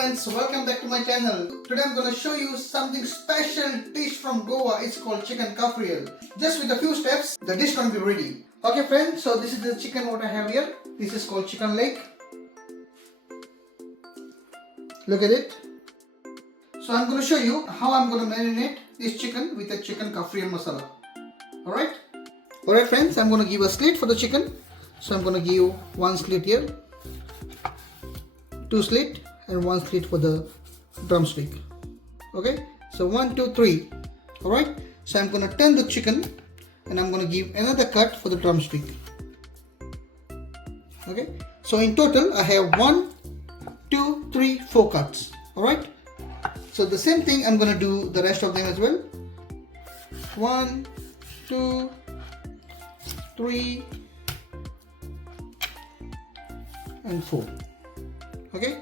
friends, welcome back to my channel. Today I'm going to show you something special dish from Goa. It's called chickencafreal. Just with a few steps, the dish can be ready. Okay friends, so this is the chicken what I have here. This is called chicken leg. Look at it. So I'm going to show you how I'm going to marinate this chicken with a chickencafreal masala. Alright friends, I'm going to give a slit for the chicken. So I'm going to give one slit here, two slit, and one slit for the drumstick. Okay, so 1, 2, 3. Alright, so I'm going to turn the chicken and I'm going to give another cut for the drumstick. Okay, so in total I have 1, 2, 3, 4 cuts. Alright, so the same thing I'm going to do the rest of them as well. 1, 2, 3 and 4. Okay,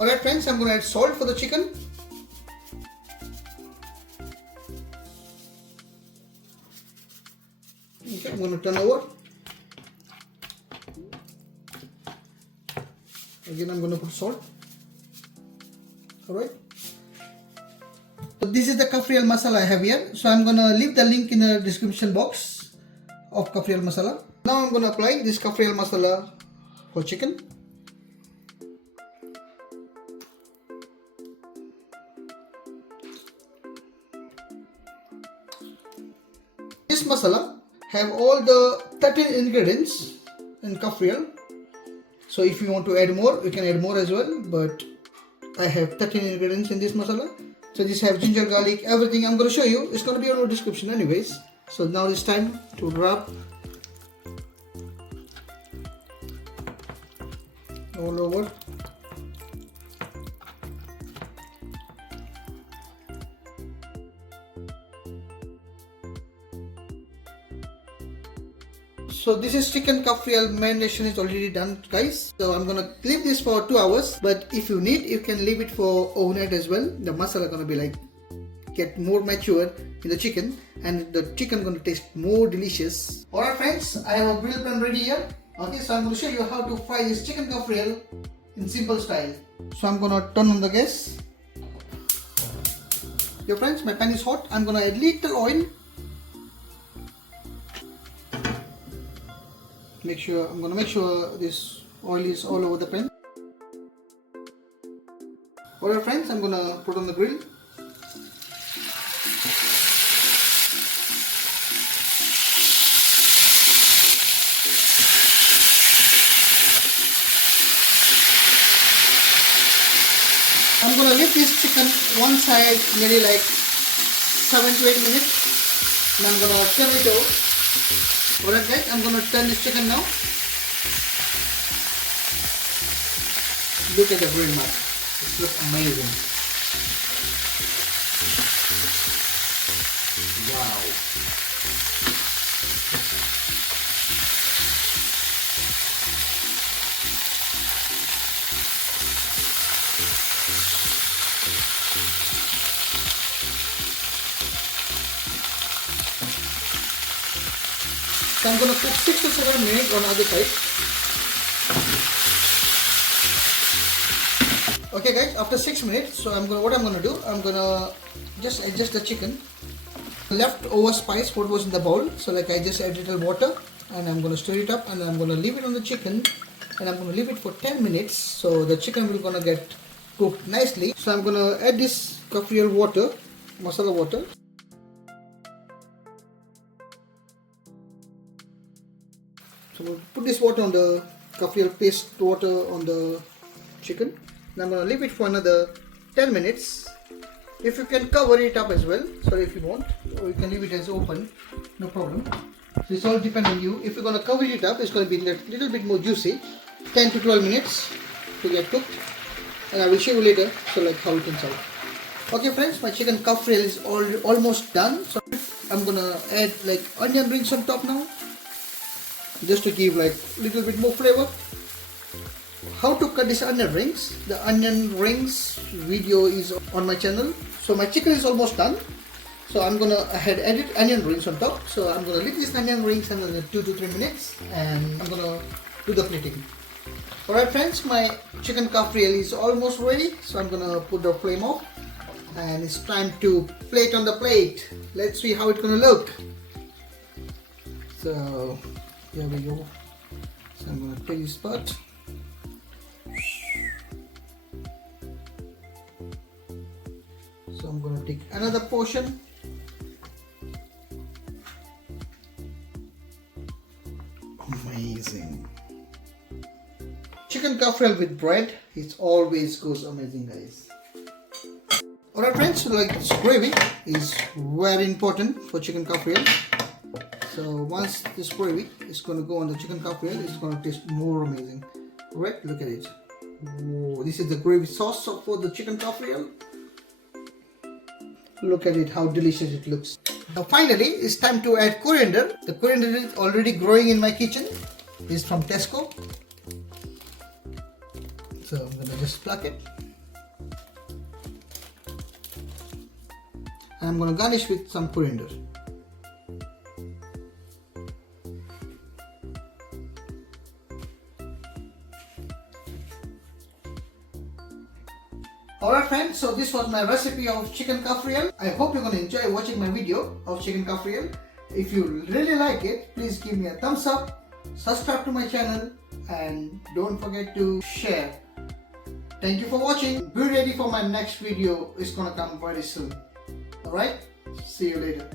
alright friends, I'm going to add salt for the chicken. Okay, I'm going to turn over. Again I'm going to put salt. Alright, so this is the Cafreal masala I have here. So I'm going to leave the link in the description box of Cafreal masala. Now I'm going to apply this Cafreal masala for chicken. This masala have all the 13 ingredients in Cafreal. So if you want to add more, you can add more as well, but I have 13 ingredients in this masala. So this have ginger, garlic, everything I'm going to show you. It's going to be on the description anyways. So now it's time to wrap all over. So this is chickencafreal marination is already done, guys. So I'm gonna leave this for 2 hours, but if you need, you can leave it for overnight as well. The masala gonna be like get more mature in the chicken, and the chicken gonna taste more delicious. Alright friends, I have a grill pan ready here. Okay, so I'm gonna show you how to fry this chickencafreal in simple style. So I'm gonna turn on the gas. Your friends, my pan is hot. I'm gonna add little oil. I'm gonna make sure this oil is all over the pan. Alright friends, I'm gonna put on the grill. I'm gonna leave this chicken one side maybe like 7 to 8 minutes, and I'm gonna turn it over. Alright guys, I'm gonna turn this chicken now. Look at the grill mark. It looks amazing. Wow. So I'm going to cook 6 to 7 minutes on the other side. Okay guys, after 6 minutes, so what I'm going to do, I'm going to just adjust the chicken. Leftover spice what was in the bowl, so like I just add little water and I'm going to stir it up, and then I'm going to leave it on the chicken, and I'm going to leave it for 10 minutes, so the chicken will going to get cooked nicely. So I'm going to add this Cafreal water, masala water. So we'll put this water on the Cafreal paste water on the chicken. And I'm going to leave it for another 10 minutes. If you can cover it up as well, so if you want, or you can leave it as open, no problem. So it's all depend on you. If you're going to cover it up, it's going to be a little bit more juicy. 10 to 12 minutes to get cooked. And I will show you later, so like how it turns out. Okay friends, my chickencafreal is almost done. So I'm going to add like onion rings on top now, just to give like little bit more flavor. How to cut these onion rings? The onion rings video is on my channel. So my chicken is almost done. So I'm gonna add onion rings on top. So I'm gonna leave these onion rings another 2 to 3 minutes, and I'm gonna do the plating. Alright friends, my chicken cafreal is almost ready. So I'm gonna put the flame off, and it's time to plate on the plate. Let's see how it's gonna look. So here we go. So I'm gonna take this part. So I'm gonna take another portion. Amazing. Chicken cafreal with bread, it always goes amazing, guys. Alright friends, so like this gravy is very important for chicken cafreal. So once this gravy is going to go on the chicken cafreal, it's going to taste more amazing. Right, look at it. Whoa, this is the gravy sauce for the chicken cafreal. Look at it, how delicious it looks. Now finally, it's time to add coriander. The coriander is already growing in my kitchen. It's from Tesco. So I'm going to just pluck it. And I'm going to garnish with some coriander. Alright friends, so this was my recipe of chicken cafreal. I hope you're going to enjoy watching my video of chicken cafreal. If you really like it, please give me a thumbs up, subscribe to my channel, and don't forget to share. Thank you for watching. Be ready for my next video. It's going to come very soon. Alright, see you later.